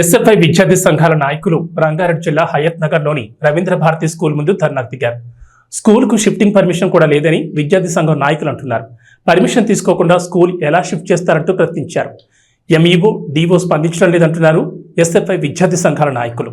SFI విద్యార్థి సంఘాల నాయకులు రంగారెడ్డి జిల్లా హయత్ నగర్ లోని రవీంద్ర భారతి స్కూల్ ముందు ధర్నాకు దిగారు. స్కూల్ కు షిఫ్టింగ్ పర్మిషన్ కూడా లేదని విద్యార్థి సంఘం నాయకులు అంటున్నారు. పర్మిషన్ తీసుకోకుండా స్కూల్ ఎలా షిఫ్ట్ చేస్తారంటూ ప్రశ్నించారు. ఎంఈఓ డిఓ స్పందించడం లేదంటున్నారు ఎస్ఎఫ్ఐ విద్యార్థి సంఘాల నాయకులు.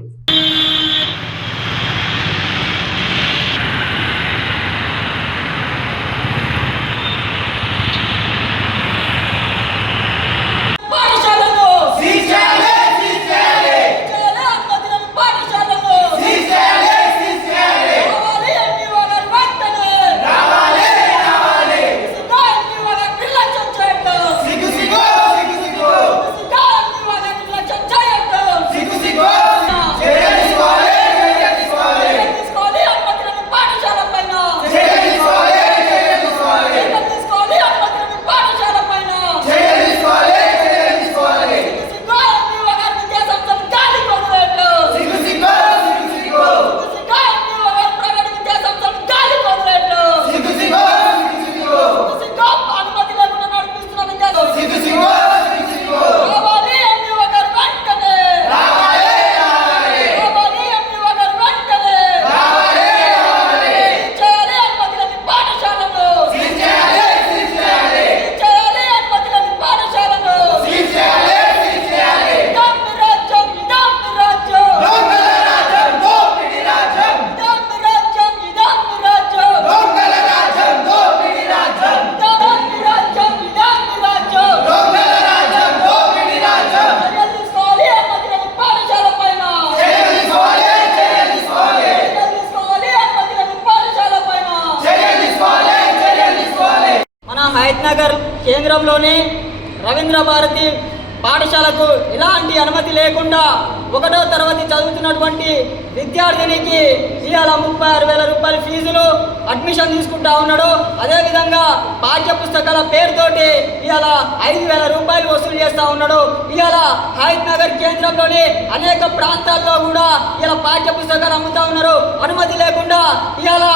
హయత్ నగర్ కేంద్రంలోని రవీంద్ర భారతి పాఠశాలకు ఎలాంటి అనుమతి లేకుండా 1వ తరగతి చదువుతున్నటువంటి విద్యార్థినికి ఇవాళ 36,000 రూపాయల ఫీజులు అడ్మిషన్ తీసుకుంటా ఉన్నాడు. అదేవిధంగా పాఠ్య పుస్తకాల పేరుతోటి ఇవాళ 5,000 రూపాయలు వసూలు చేస్తూ ఉన్నాడు. ఇవాళ హయత్ నగర్ కేంద్రంలోని అనేక ప్రాంతాల్లో కూడా ఇలా పాఠ్య పుస్తకాలు అమ్ముతా ఉన్నారు. అనుమతి లేకుండా ఇవాళ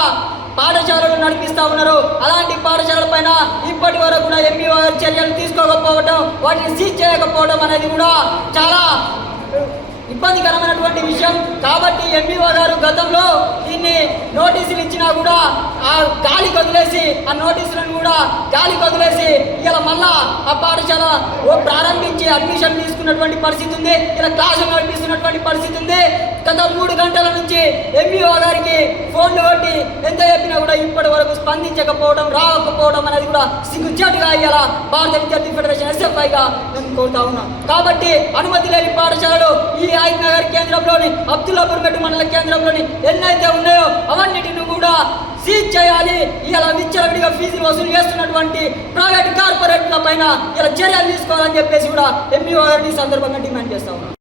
పాఠశాలలు నడిపిస్తూ ఉన్నారు. అలాంటి పాఠశాలల పైన ఇప్పటి వరకు కూడా ఎంఈఓ చర్యలు తీసుకోకపోవడం, వాటిని సీజ్ చేయకపోవడం అనేది కూడా చాలా ఇబ్బందికరమైనటువంటి విషయం. కాబట్టి ఎంఈఓ గారు గతంలో దీన్ని నోటీసులు ఇచ్చినా కూడా ఆ గాలికి వదిలేసి, ఆ నోటీసులను కూడా గాలికి వదిలేసి ఇలా మళ్ళా ఆ పాఠశాల ప్రారంభించి అడ్మిషన్ తీసుకున్నటువంటి పరిస్థితి ఉంది. ఇలా క్లాసులు నడిపిస్తున్నటువంటి పరిస్థితి ఉంది. గత 3 గంటల నుంచి ఎంఈఓ గారికి ఫోన్లు కొట్టి ఎంత చెప్పినా కూడా ఇప్పటి వరకు స్పందించకపోవడం, రాకపోవడం అనేది కూడా సిగ్గుచేటుగా ఇలా భారత విద్యార్థి ఫెడరేషన్ ఎస్ఎఫ్ఐగా మేము కోరుతా ఉన్నాం. కాబట్టి అనుమతి లేని పాఠశాలలు ఈ హయత్ నగర్ కేంద్రంలోని అబ్దుల్లాపూర్ మెట్టు మండల కేంద్రంలోని ఎన్నైతే ఉన్నాయో అవన్నిటిని కూడా సీజ్ చేయాలి. ఇలా విచ్చలవిడిగా ఫీజులు వసూలు చేస్తున్నటువంటి ప్రైవేట్ కార్పొరేట్ల పైన ఇలా చర్యలు తీసుకోవాలని చెప్పేసి కూడా ఎంఈఓ గారిని సందర్భంగా డిమాండ్ చేస్తా ఉన్నాం.